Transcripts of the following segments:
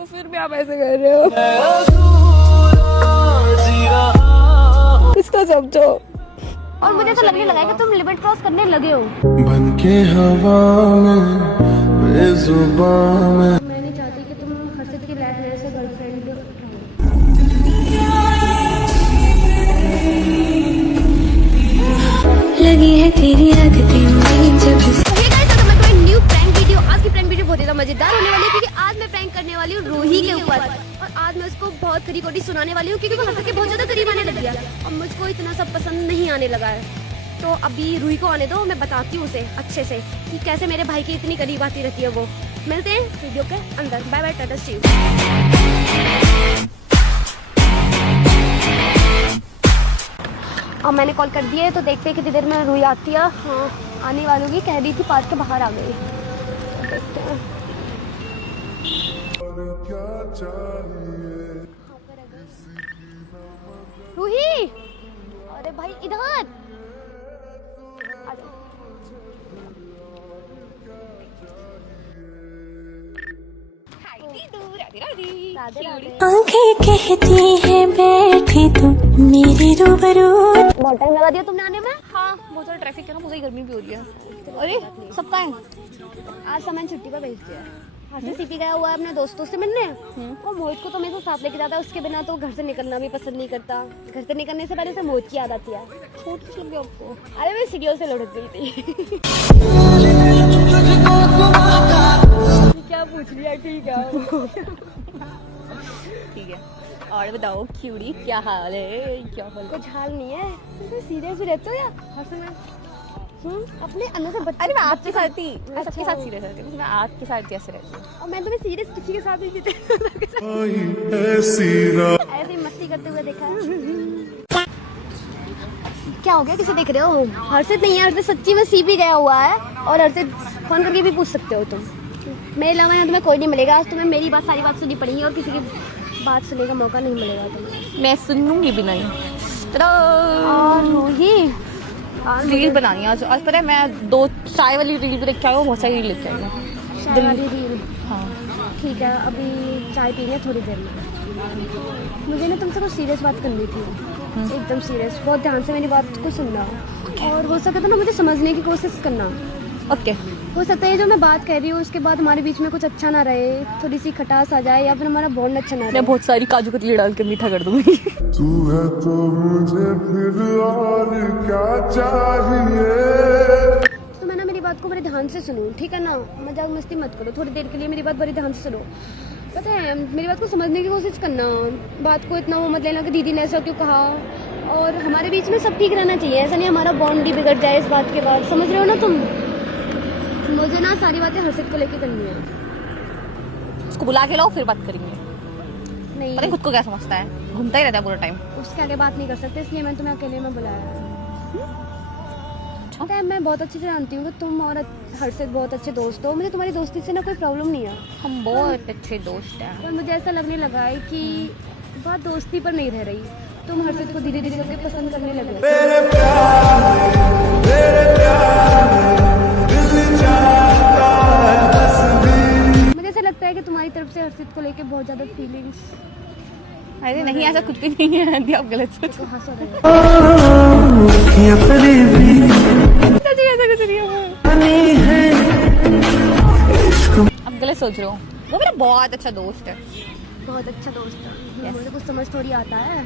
तो फिर भी आप ऐसे कर रहे हो। कुछ तो समझो। और मुझे तो लगने लगा है कि तुम लिमिट क्रॉस करने लगे हो। बनके हवा में बेजुबान में। मैं नहीं चाहती कि तुम हर्षित की लाइफ में ऐसे गर्लफ्रेंड रहो। लगी है तेरी आदतें जब आज की प्रैंक वीडियो बहुत ज़्यादा मजेदार होने वाली है क्योंकि आज मैं प्रैंक करने वाली हूँ रूही के ऊपर। और आज मैं उसको बहुत खरी खोटी सुनाने वाली हूँ क्योंकि वो हर्षित के बहुत ज़्यादा करीब आने लग गया और मुझको इतना सब पसंद नहीं आने लगा है। तो अभी रूही को आने दो, मैं बताती हूँ उसे अच्छे से कि कैसे मेरे भाई की इतनी करीब आती रहती है वो। मिलते हैं वीडियो के अंदर। Bye bye, tata see you. अब मैंने कॉल कर दिया है तो देखते हैं कितनी देर में रूही आती है। हाँ आने वाली होगी, कह रही थी पार्क के बाहर आ गई। देखते हैं। रूही, अरे भाई इधर आ जाओ। आंखें कहती है बैठी तू मेरे रूबरू। बहुत टाइम लगा दिया तुमने आने में। हाँ बहुत सारा ट्रैफिक है ना, मुझे गर्मी भी हो रही है। अरे सब टाइम आज सामान छुट्टी पर भेज दिया। हर्षित सीपी गया हुआ है अपने दोस्तों से मिलने। वो मोहित को तो मेरे साथ लेके जाता है, उसके बिना तो घर से निकलना भी पसंद नहीं करता। घर से निकलने से पहले से मोहित की याद आती है। छोट किस लग गया आपको? अरे मैं सीरियल से लुढ़क गई थी। क्या पूछ लिया? ठीक है ठीक है। और बताओ क्यूड़ी, क्या हाल है? क्या हाल? कुछ हाल नहीं है। तुम सीरियस भी रहते हो या हर समय अपने अंदर से अरे मैं आपके साथ ही, मैं अच्छा। सबके साथ सीरियस रहती हूँ। मैं आपके साथ कैसे रहती हूँ? और मैं तुम्हें सीरियस किसी के साथ भी जीते ऐसे मस्ती करते हुए देखा है। क्या हो गया? किसे देख रहे हो? हर्षित नहीं है, हर्षित सच्ची में सीपी गया हुआ है। और हर्षित फोन करके भी पूछ सकते हो तुम। मेरे अलावा यहाँ तुम्हें कोई नहीं मिलेगा। आज तुम्हें मेरी बात, सारी बात सुननी पड़ेगी और किसी की बात सुनने का मौका नहीं मिलेगा तुम्हें। मैं सुनूंगी भी नहीं। और रूही रील बनानी है आज। आज पता है मैं 2 चाय वाली रील भी लेके आई हूँ, बहुत सारी रील लेके आई हूँ। चाय वाली रील। हाँ ठीक है, अभी चाय पीनी है थोड़ी देर में। मुझे ना तुमसे कुछ सीरियस बात करनी थी, एकदम सीरियस। बहुत ध्यान से मेरी बात को सुनना और हो सके तो ना मुझे समझने की कोशिश करना। ओके। हो सकता है जो मैं बात कह रही हूँ उसके बाद हमारे बीच में कुछ अच्छा ना रहे, थोड़ी सी खटास आ जाए या फिर हमारा बॉन्ड अच्छा ना रहे। मैं बहुत सारी काजू कतली डाल के मीठा कर दूंगी। तू है तो मुझे फिर और क्या चाहिए। तो मैं ना मेरी बात को बड़े ध्यान से सुनो, ठीक है ना? मजाक मस्ती मत करो, थोड़ी देर के लिए मेरी बात बड़ी ध्यान से सुनो। पता है मेरी बात को समझने की कोशिश करना। बात को इतना वो मत लेना कि दीदी ने ऐसा क्यों कहा। और हमारे बीच में सब ठीक रहना चाहिए, ऐसा नहीं हमारा बॉन्ड ही बिगड़ जाए इस बात के बाद। समझ रहे हो ना तुम? मुझे ना सारी बातें हर्षित को लेके करनी है। उसको बुला के लाओ फिर बात करेंगे। नहीं पता नहीं खुद को क्या समझता है, घूमता ही रहता है पूरा टाइम। उसके आगे बात नहीं कर सकते, इसलिए मैंने तुम्हें अकेले में बुलाया। पता है मैं बहुत अच्छे से जानती हूँ कि तुम और हर्षित बहुत अच्छे दोस्त हो। मुझे तुम्हारी दोस्ती से ना कोई प्रॉब्लम नहीं है। हम बहुत अच्छे दोस्त हैं। पर मुझे ऐसा लगने लगा है कि बात दोस्ती पर नहीं रह रही। तुम हर्षित को धीरे धीरे करके पसंद करने लगे। मुझे ऐसा लगता है कि तुम्हारी तरफ से हर्षित को लेके बहुत ज्यादा फीलिंग्स। अरे नहीं, ऐसा कुछ भी नहीं है आंटी, आप गलत सोच तो हंस रहे हो। ऐसा कुछ नहीं है। आप गलत सोच रहे हो। वो मेरा बहुत अच्छा दोस्त है। बहुत अच्छा दोस्त है। मुझे कुछ समझ थोड़ी आता है।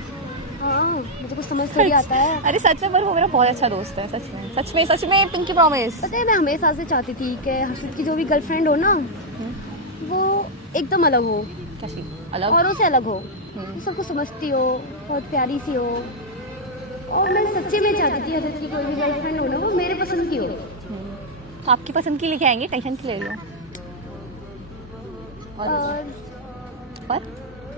हाँ मुझे कुछ समझ थोड़ी आता है। अरे सच में, पर वो मेरा बहुत अच्छा दोस्त है। सच में, सच में, सच में, पिंकी प्रॉमिस। पता है मैं हमेशा से चाहती थी कि हर्षित की जो भी गर्लफ्रेंड हो ना वो एकदम अलग हो, कैसी अलग? औरों से अलग हो, सबको समझती हो, बहुत प्यारी सी हो। और मैं सच्ची में चाहती थी हर्षित की कोई भी गर्लफ्रेंड हो ना वो मेरे पसंद की हो। तो आपकी पसंद की लेके आएंगे, टेंशन क्यों ले रही हो? और पर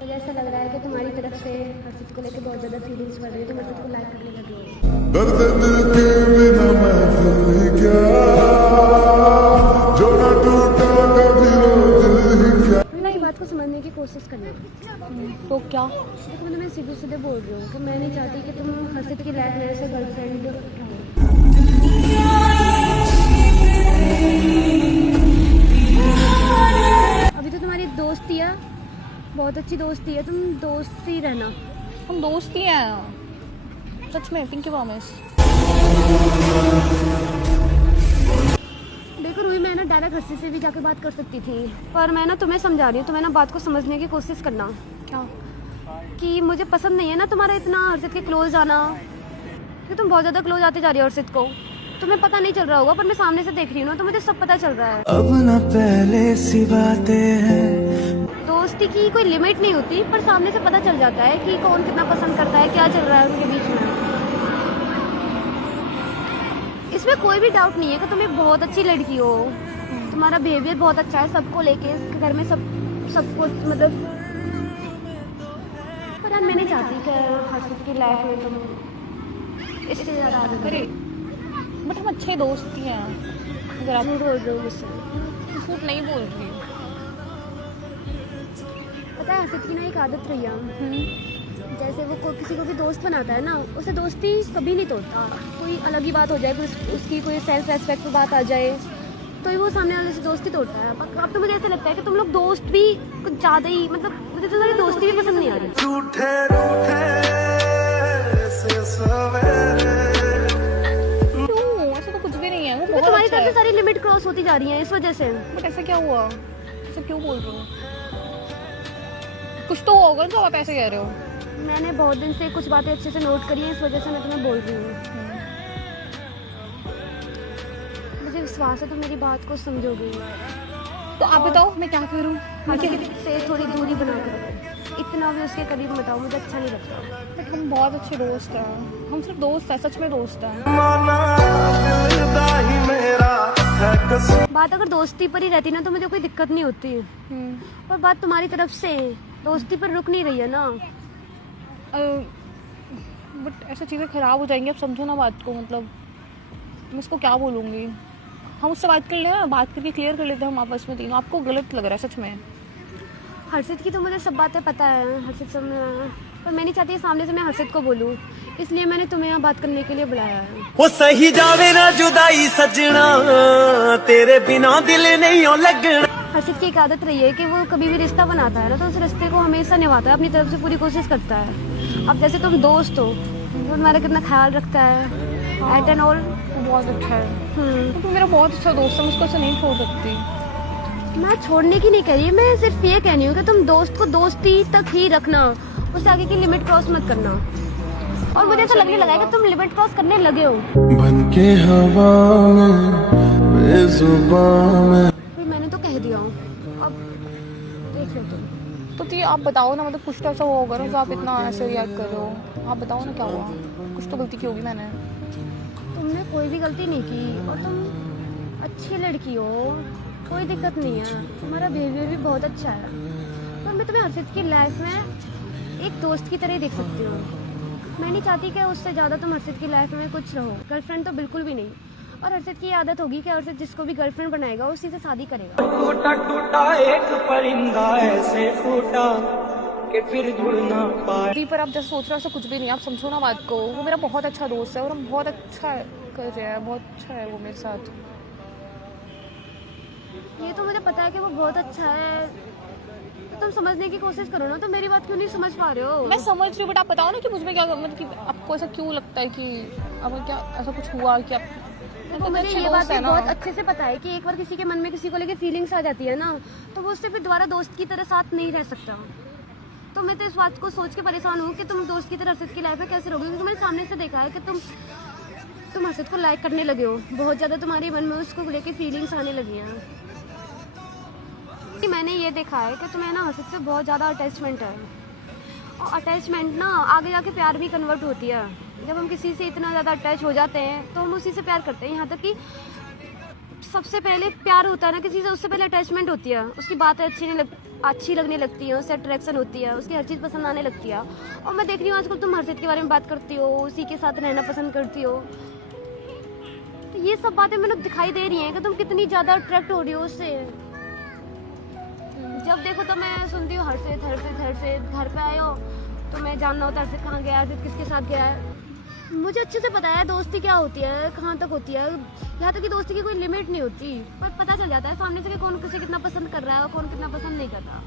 मुझे ऐसा लग रहा है कि तुम्हारी तरफ से हर्षित को लेकर बहुत ज्यादा फीलिंग्स बढ़ रही है। तुम हर्षित को लाइक करने लगे हो। दर्द दिल के बिना मैं फिर क्या, जो ना टूटा कभी रो दिल ही क्या। मेरी बात को समझने की कोशिश करना। तो क्या? देखो मैं सीधे सीधे बोल रही हूँ कि मैं नहीं चाहती कि तुम हर्षित की लाइफ में ऐसे गर्लफ्रेंड रहो। अभी तो तुम्हारी दोस्ती है बहुत अच्छी दोस्ती है, तुम दोस्त ही रहना। हम दोस्त ही हैं सच में, पिंकी प्रॉमिस। देखो रूही, मैं ना डायरेक्ट हर्षित से भी जाकर बात कर सकती थी, पर मैं ना तुम्हें समझा रही हूँ, तुम्हें ना बात को समझने की कोशिश करना क्या? कि मुझे पसंद नहीं है ना तुम्हारा इतना हर्षित के क्लोज आना, कि तुम बहुत ज़्यादा क्लोज आते जा रही हो हर्षित को। तुम्हें पता नहीं चल रहा होगा, पर मैं सामने से देख रही हूँ ना, तो मुझे सब पता चल रहा है। अब न पहले सी बातें हैं। दोस्ती की कोई लिमिट नहीं होती, पर सामने से पता चल जाता है कि कौन कितना पसंद करता है, क्या चल रहा है उनके बीच में। इसमें कोई भी डाउट नहीं है कि तुम एक बहुत अच्छी लड़की हो, तुम्हारा बिहेवियर बहुत अच्छा है सबको लेके, घर में सबको मतलब। पर यार मैं नहीं चाहती कि हर्षित की लाइफ में तुम इससे ज़्यादा आगे अरे बट हम अच्छे दोस्त ही हैं। अगर आप झूठ बोल रहे हो मुझसे। झूठ नहीं बोल रही। पता है हर्षित की ना एक आदत रही है, जैसे वो किसी को भी दोस्त बनाता है ना, उसे दोस्ती कभी नहीं तोड़ता। कोई अलग ही बात हो जाए, उसकी कोई सेल्फ रेस्पेक्ट पे बात आ जाए, तो ही वो सामने वाले से दोस्ती तोड़ता है। अब तो मुझे ऐसा लगता है कि तुम लोग दोस्त भी कुछ ज़्यादा ही, मतलब मुझे तुम्हारी दोस्ती भी पसंद नहीं आ रही। रूठे रूठे से सवेरे। क्यों? ऐसा तो कुछ भी नहीं है, वो बहुत तुम्हारी अच्छा तरफ से है। सारी लिमिट क्रॉस होती जा रही है इस वजह से। बट ऐसा क्या हुआ? ऐसा क्यों बोल रहे हो? कुछ तो होगा जो आप ऐसे कह रहे हो। मैंने बहुत दिन से कुछ बातें अच्छे से नोट करी हैं, इस वजह से मैं तुम्हें बोल रही हूँ। मुझे विश्वास है तुम मेरी बात को समझोगे। तो आप बताओ मैं क्या करूँ? हर्षित से थोड़ी दूरी बना कर रखो, इतना भी उसके करीब मत आओ, मुझे अच्छा नहीं लगता। बट हम बहुत अच्छे दोस्त हैं, हम सिर्फ दोस्त हैं, सच में दोस्त हैं। माना दिल दा ही मेरा है कसूर। बात अगर दोस्ती पर ही रहती ना तो मुझे कोई दिक्कत नहीं होती, पर बात तुम्हारी तरफ से दोस्ती पर रुक नहीं रही है ना। बट ऐसे चीज़ें ख़राब हो जाएंगी, अब समझो ना बात को। मतलब मैं इसको क्या बोलूँगी? हम उससे बात कर लें, बात करके क्लियर कर लेते हैं हम आपस में तीनों। आपको गलत लग रहा है सच में? हर्षित की तो मुझे सब बातें पता है, हर्षित सब में, पर मैं नहीं चाहती सामने से मैं हर्षित को बोलूँ, इसलिए मैंने तुम्हें यहाँ बात करने के लिए बुलाया है। वो सही जावे ना जुदाई सजना, तेरे बिना दिल नहीं हो लगना। हर्षित की एक आदत रही है कि वो कभी भी रिश्ता बनाता है ना, तो उस रिश्ते को हमेशा निभाता है, अपनी तरफ से पूरी कोशिश करता है। अब जैसे तुम दोस्त हो, वो तुम्हारा कितना ख्याल रखता है, एट एंड ऑल। वो बहुत अच्छा है, तो मेरा बहुत अच्छा दोस्त है, मैं उसको ऐसे नहीं छोड़ सकती। मैं छोड़ने की नहीं कह रही, मैं सिर्फ ये कह रही हूँ कि तुम दोस्त को दोस्ती तक ही रखना, उससे आगे की लिमिट क्रॉस मत करना। और मुझे ऐसा लगने लगा है कि तुम लिमिट क्रॉस करने लगे हो। बन के हवा में बेजुबान में। फिर मैंने तो कह दिया हूँ, अब देख लो तुम। तो आप बताओ ना, मतलब कुछ तो ऐसा हुआ होगा ना जो आप इतना ऐसे रिएक्ट कर रहे हो। आप बताओ ना क्या हुआ? कुछ तो गलती की होगी मैंने। तुमने कोई भी गलती नहीं की, और तुम अच्छी लड़की हो, कोई दिक्कत नहीं है, तुम्हारा बिहेवियर भी बहुत अच्छा है। पर मैं तुम्हें हर्षित की लाइफ में एक दोस्त की तरह ही देख सकती हूँ। मैं नहीं चाहती कि उससे ज़्यादा तुम हर्षित की लाइफ में कुछ रहो, गर्लफ्रेंड तो बिल्कुल भी नहीं। और हर्षित की आदत होगी कि हर्षित जिसको भी गर्लफ्रेंड बनाएगा उसी से शादी करेगा। टूटा टूटा एक परिंदा ऐसे फूटा कि फिर जुड़ ना पाए। अभी पर आप जैसे सोच रहे हो ऐसा कुछ भी नहीं, आप समझो ना बात को। वो मेरा बहुत अच्छा दोस्त है और हम बहुत अच्छा कर रहे हैं, बहुत अच्छा है वो मेरे साथ। ये तो मुझे पता है कि वो बहुत अच्छा है, तो तुम समझने की कोशिश करो ना। तो मेरी बात क्यों नहीं समझ पा रहे हो? मैं समझ रही हूँ, बट आप बताओ ना कि मुझ में क्या, मतलब कि आपको ऐसा क्यों लगता है कि अब क्या ऐसा कुछ हुआ कि आप तो मुझे ये बात भी बहुत अच्छे से पता है कि एक बार किसी के मन में किसी को लेके फीलिंग्स आ जाती है ना, तो वो उससे फिर दोबारा दोस्त की तरह साथ नहीं रह सकता। तो मैं तो इस बात को सोच के परेशान हूँ कि तुम दोस्त की तरह हर्षित की लाइफ में कैसे रहोगे, क्योंकि मैंने सामने से देखा है कि तुम हर्षित को लाइक करने लगे हो, बहुत ज़्यादा तुम्हारे मन में उसको लेके फीलिंग्स आने लगी हैं। मैंने ये देखा है कि तुम्हें ना हर्षित से बहुत ज़्यादा अटैचमेंट है, और अटैचमेंट ना आगे जाके प्यार भी कन्वर्ट होती है। जब हम किसी से इतना ज़्यादा अटैच हो जाते हैं तो हम उसी से प्यार करते हैं, यहाँ तक कि सबसे पहले प्यार होता है ना किसी से, उससे पहले अटैचमेंट होती है। उसकी बातें अच्छी लगने लगती है, उससे अट्रैक्शन होती है, उसकी हर चीज़ पसंद आने लगती है। और मैं देख रही हूँ आजकल तुम हर्षित के बारे में बात करती हो, उसी के साथ रहना पसंद करती हो, तो ये सब बातें मैंने दिखाई दे रही हैं कि तुम कितनी ज़्यादा अट्रैक्ट हो रही हो उससे। जब देखो तो मैं सुनती हूँ हर्षित हर्षित हर्षित, घर पे आए हो तो मैं जानना होता है हर्षित कहाँ गया, हर्षित किसके साथ गया है। मुझे अच्छे से पता है दोस्ती क्या होती है, कहाँ तक होती है। यहाँ तक कि दोस्ती की कोई लिमिट नहीं होती, पर पता चल जाता है सामने से कि कौन किसे कितना पसंद कर रहा है और कौन कितना पसंद नहीं कर रहा।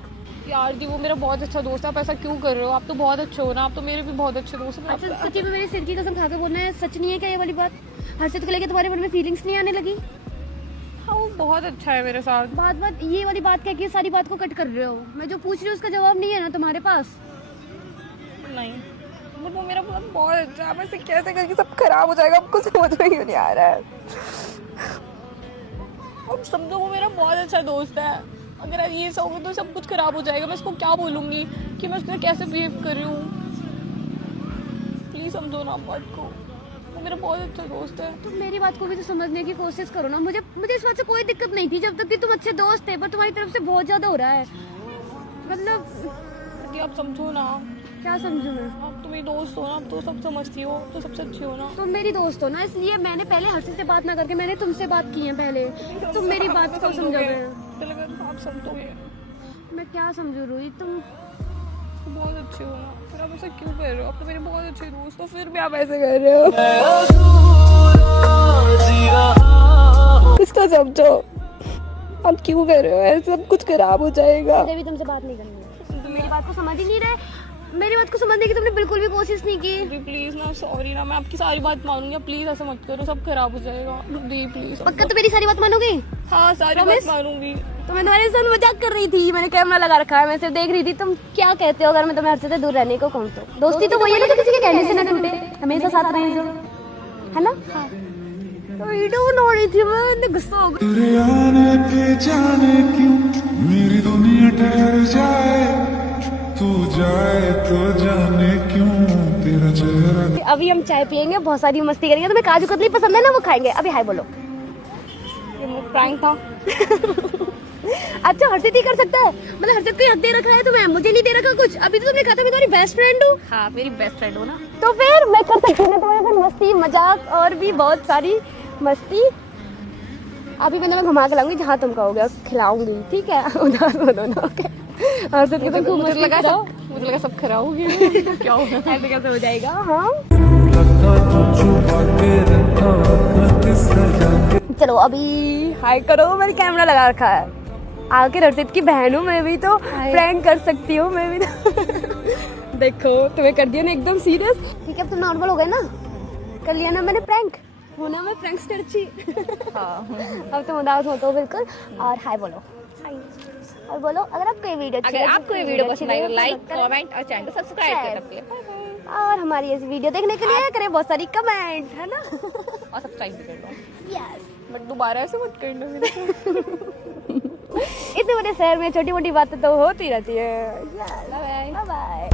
यार दी वो मेरा बहुत अच्छा दोस्त है, आप ऐसा क्यों कर रहे हो? आप तो बहुत अच्छे हो ना, आप तो मेरे भी बहुत अच्छे दोस्त हैं। अच्छा सच्ची में मेरे सिर की कसम खा के बोलना है, सच नहीं है क्या ये वाली बात? हर्षित को लेकर तुम्हारे मन में फीलिंग्स नहीं आने लगी? हाँ वो बहुत अच्छा है मेरे साथ। बात ये वाली बात क्या कि सारी बात को कट कर रहे हो? मैं जो पूछ रही हूँ उसका जवाब नहीं है ना तुम्हारे पास? नहीं मतलब वो मेरा मतलब बहुत अच्छा है, ऐसे कैसे करके सब खराब हो जाएगा, आपको समझ में क्यों नहीं आ रहा है? अब समझो वो मेरा बहुत अच्छा दोस्त है, अगर ये सब हो तो सब कुछ खराब हो जाएगा। मैं इसको क्या बोलूँगी कि मैं उसके कैसे बिहेव कर रही हूँ? प्लीज़ समझो ना बात को, वो मेरा बहुत अच्छा दोस्त है। तुम मेरी बात को भी तो समझने की कोशिश करो ना। मुझे इस बात से कोई दिक्कत नहीं थी जब तक कि तुम अच्छे दोस्त थे, पर तुम्हारी तरफ से बहुत ज्यादा हो रहा है। मतलब कि आप समझो ना, क्या समझूं मैं? आप तो मेरी दोस्त हो ना, आप तो सब समझती हो, तो सबसे अच्छी हो ना। तुम मेरी दोस्त हो ना, इसलिए मैंने पहले हर्षित से बात ना करके मैंने तुमसे बात की है पहले। तुम मेरी बात को समझोगे? आप समझोगे? मैं क्या समझू रूही? तुम बहुत अच्छे हो ना, फिर आप ऐसा क्यों कर रहे हो? आप तो मेरे बहुत अच्छे दोस्त हो, फिर भी आप ऐसे कर रहे हो। इसको समझो, आप क्यों कर रहे हो ऐसे? सब कुछ खराब हो जाएगा। मुझे भी तुमसे बात नहीं करनी है। तुम मेरी बात को समझ ही नहीं रहे। मेरी बात को समझने की तुमने बिल्कुल भी कोशिश नहीं की। प्लीज ना, सॉरी ना, मैं आपकी सारी बात मानूंगी, प्लीज ऐसा मत करो, सब खराब हो जाएगा। दी प्लीज। पक्का तो मेरी सारी बात मानोगी? हाँ सारी बात मानूंगी। तो मैं तुम्हारे साथ मजाक कर रही थी, मैंने कैमरा लगा रखा है, मैं सिर्फ देख रही थी तुम क्या कहते हो। अगर मैं तुम्हें हर्षित से दूर रहने को कहूँ तो दोस्ती तो वही है ना, तो किसी के कहने से ना टूटे, हमेशा साथ रहे जो, है ना? तो वीडियो बना रही थी मैं, इतने गुस्सा हो गई। तेरे आने पे जाने क्यों मेरी दुनिया ठहर जाए, तू जाए तो जाने क्यों तेरा चेहरा। अभी हम चाय पियेंगे, बहुत सारी मस्ती करेंगे। तुम्हें काजू कतली पसंद है ना, वो खाएंगे। अभी हाय बोलो। ये प्रैंक था। अच्छा हर्षित ही कर सकता है? मतलब हर्षित को हक दे रखा है तुम्हें, मुझे नहीं दे रखा कुछ? अभी तो तुमने कहा था मैं तुम्हारी बेस्ट फ्रेंड हूँ। हाँ मेरी बेस्ट फ्रेंड हो ना, तो फिर मैं कर सकती हूँ ना तुम्हारे साथ मस्ती मजाक और भी बहुत सारी मस्ती। अभी मैं घुमा के लाऊंगी जहाँ तुम कहोगे, खिलाऊंगी, ठीक है? उदास मत होना, ओके? हर्षित के तो मुझे लगा सब खराब हो गया। क्या होगा? ऐसे कैसे हो जाएगा? हाँ चलो अभी हाय करो, मैंने कैमरा लगा रखा है। आके हर्षित की बहन हूँ मैं भी, तो प्रैंक कर सकती हूँ मैं भी तो। देखो तुम्हें कर दिया ना एकदम सीरियस। ठीक है अब तुम नॉर्मल हो गए ना, कर लिया ना मैंने प्रैंक, होना मैं प्रैंकस्टर थी। हाँ अब तुम उदास हो तो बिल्कुल। और हाय बोलो, हाय। और बोलो अगर आपको ये वीडियो पसंद आई तो लाइक कमेंट और चैनल को सब्सक्राइब कर सकते और हमारी इस वीडियो देखने के लिए करें बहुत सारी कमेंट, है ना? और सब्सक्राइब भी कर लो। यस बट दोबारा ऐसे मत करना मेरे साथ। इतने बड़े शहर में छोटी मोटी बातें तो होती रहती है। Bye bye.